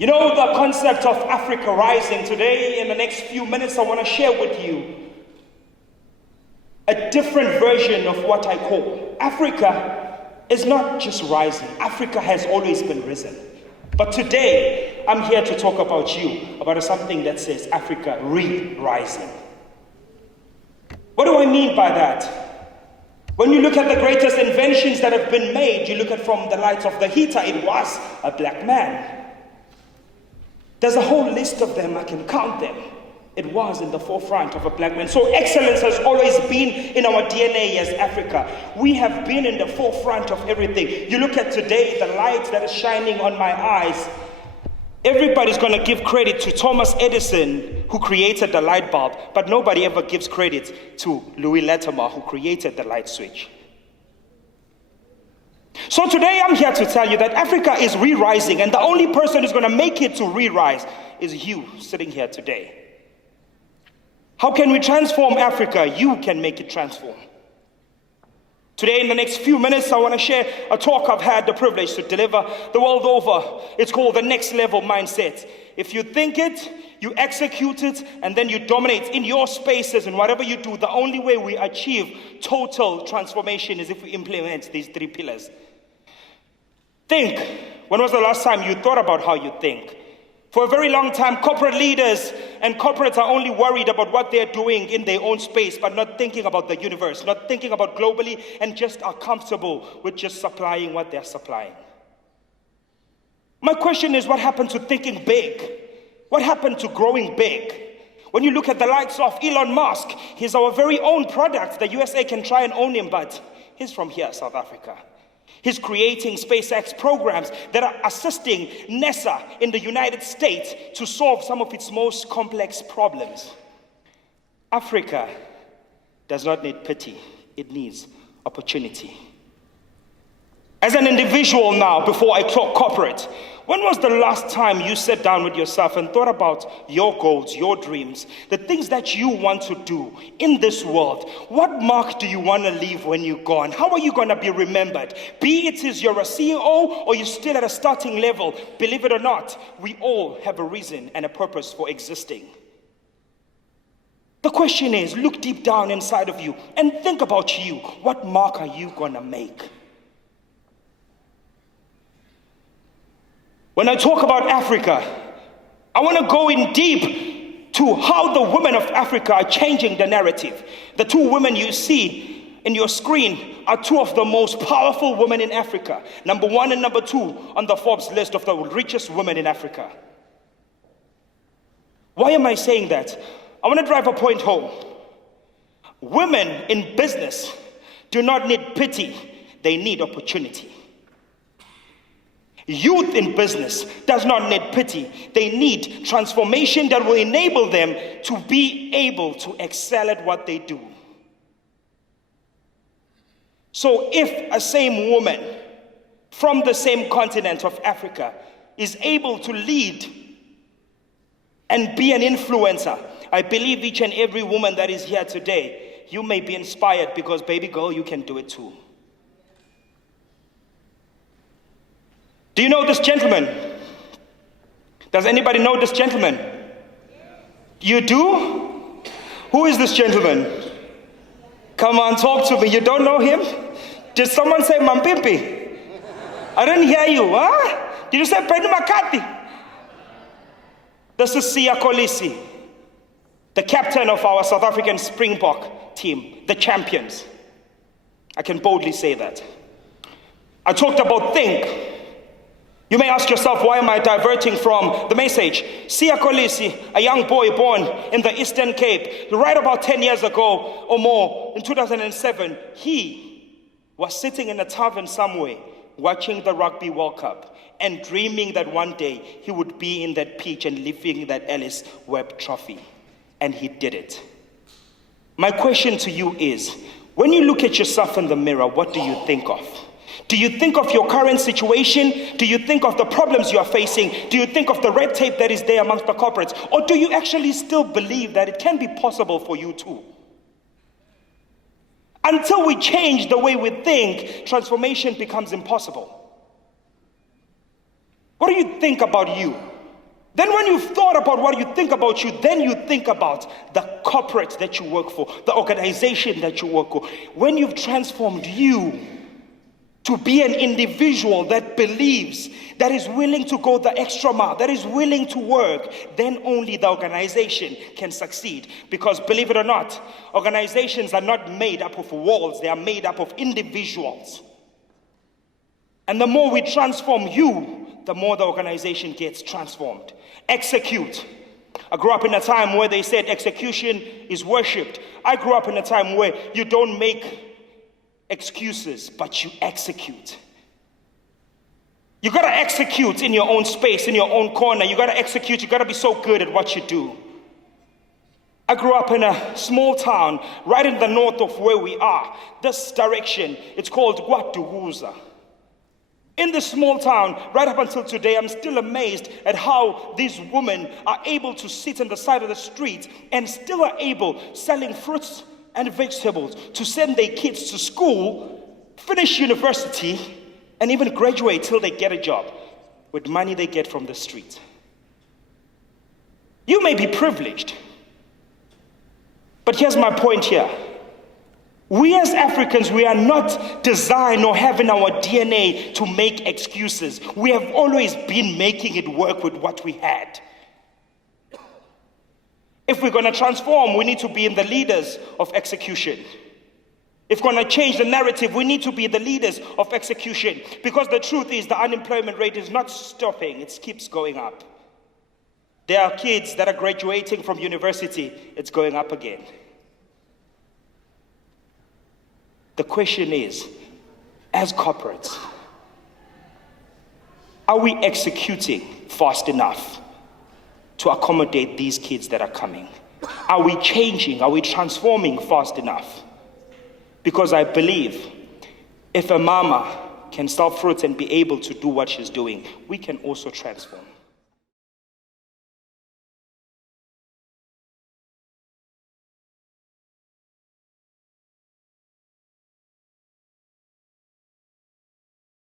You know the concept of Africa rising. Today, in the next few minutes, I want to share with you a different version of what I call Africa is not just rising. Africa has always been risen. But today, I'm here to talk about something that says Africa re-rising. What do I mean by that? When you look at the greatest inventions that have been made, you look at from the light of the heater, it was a black man. There's a whole list of them, I can count them. It was in the forefront of a black man. So excellence has always been in our DNA as Africa. We have been in the forefront of everything. You look at today, the light that is shining on my eyes. Everybody's going to give credit to Thomas Edison, who created the light bulb, but nobody ever gives credit to Louis Latimer, who created the light switch. So today I'm here to tell you that Africa is re-rising, and the only person who's going to make it to re-rise is you sitting here today. How can we transform Africa? You can make it transform. Today, in the next few minutes, I want to share a talk I've had the privilege to deliver the world over. It's called the next level mindset. If you think it, you execute it, and then you dominate in your spaces and whatever you do, the only way we achieve total transformation is if we implement these three pillars. Think. When was the last time you thought about how you think? For a very long time, corporate leaders and corporates are only worried about what they're doing in their own space, but not thinking about the universe, not thinking about globally, and just are comfortable with just supplying what they're supplying. My question is, what happened to thinking big? What happened to growing big? When you look at the likes of Elon Musk, he's our very own product. The USA can try and own him, but he's from here, South Africa. He's creating SpaceX programs that are assisting NASA in the United States to solve some of its most complex problems. Africa does not need pity, it needs opportunity. As an individual now, before I talk corporate, when was the last time you sat down with yourself and thought about your goals, your dreams, the things that you want to do in this world? What mark do you want to leave when you're gone? How are you going to be remembered? Be it is you're a CEO or you're still at a starting level, believe it or not, we all have a reason and a purpose for existing. The question is, look deep down inside of you and think about you. What mark are you going to make? When I talk about Africa, I want to go in deep to how the women of Africa are changing the narrative. The two women you see in your screen are two of the most powerful women in Africa. Number 1 and number 2 on the Forbes list of the richest women in Africa. Why am I saying that? I want to drive a point home. Women in business do not need pity, they need opportunity. Youth in business does not need pity. They need transformation that will enable them to be able to excel at what they do. So if a same woman from the same continent of Africa is able to lead and be an influencer, I believe each and every woman that is here today, you may be inspired because, baby girl, you can do it too. Do you know this gentleman? Does anybody know this gentleman? You do? Who is this gentleman? Come on, talk to me. You don't know him? Did someone say Mampimpi? I didn't hear you, huh? Did you say Penny McCarthy? This is Siya Kolisi, the captain of our South African Springbok team, the champions. I can boldly say that. I talked about think. You may ask yourself, why am I diverting from the message? Siya Kolisi, a young boy born in the Eastern Cape, right about 10 years ago or more, in 2007, he was sitting in a tavern somewhere, watching the Rugby World Cup, and dreaming that one day he would be in that pitch and lifting that Ellis Webb trophy. And he did it. My question to you is, when you look at yourself in the mirror, what do you think of? Do you think of your current situation? Do you think of the problems you are facing? Do you think of the red tape that is there amongst the corporates? Or do you actually still believe that it can be possible for you too? Until we change the way we think, transformation becomes impossible. What do you think about you? Then when you've thought about what you think about you, then you think about the corporate that you work for, the organization that you work for. When you've transformed you to be an individual that believes, that is willing to go the extra mile, that is willing to work, then only the organization can succeed. Because believe it or not, organizations are not made up of walls, they are made up of individuals. And the more we transform you, the more the organization gets transformed. Execute. I grew up in a time where they said execution is worshipped. I grew up in a time where you don't make excuses, but you execute. You gotta execute in your own space, in your own corner. You gotta execute, you gotta be so good at what you do. I grew up in a small town right in the north of where we are. This direction, it's called Guaduguza. In this small town, right up until today, I'm still amazed at how these women are able to sit on the side of the street and still are able, selling fruits and vegetables, to send their kids to school, finish university, and even graduate till they get a job with money they get from the street. You may be privileged, but here's my point here. We as Africans, we are not designed or have in our DNA to make excuses. We have always been making it work with what we had. If we're going to transform, we need to be in the leaders of execution. If we're going to change the narrative, we need to be the leaders of execution. Because the truth is, the unemployment rate is not stopping, it keeps going up. There are kids that are graduating from university, it's going up again. The question is, as corporates, are we executing fast enough to accommodate these kids that are coming? Are we changing? Are we transforming fast enough? Because I believe if a mama can sell fruits and be able to do what she's doing, we can also transform.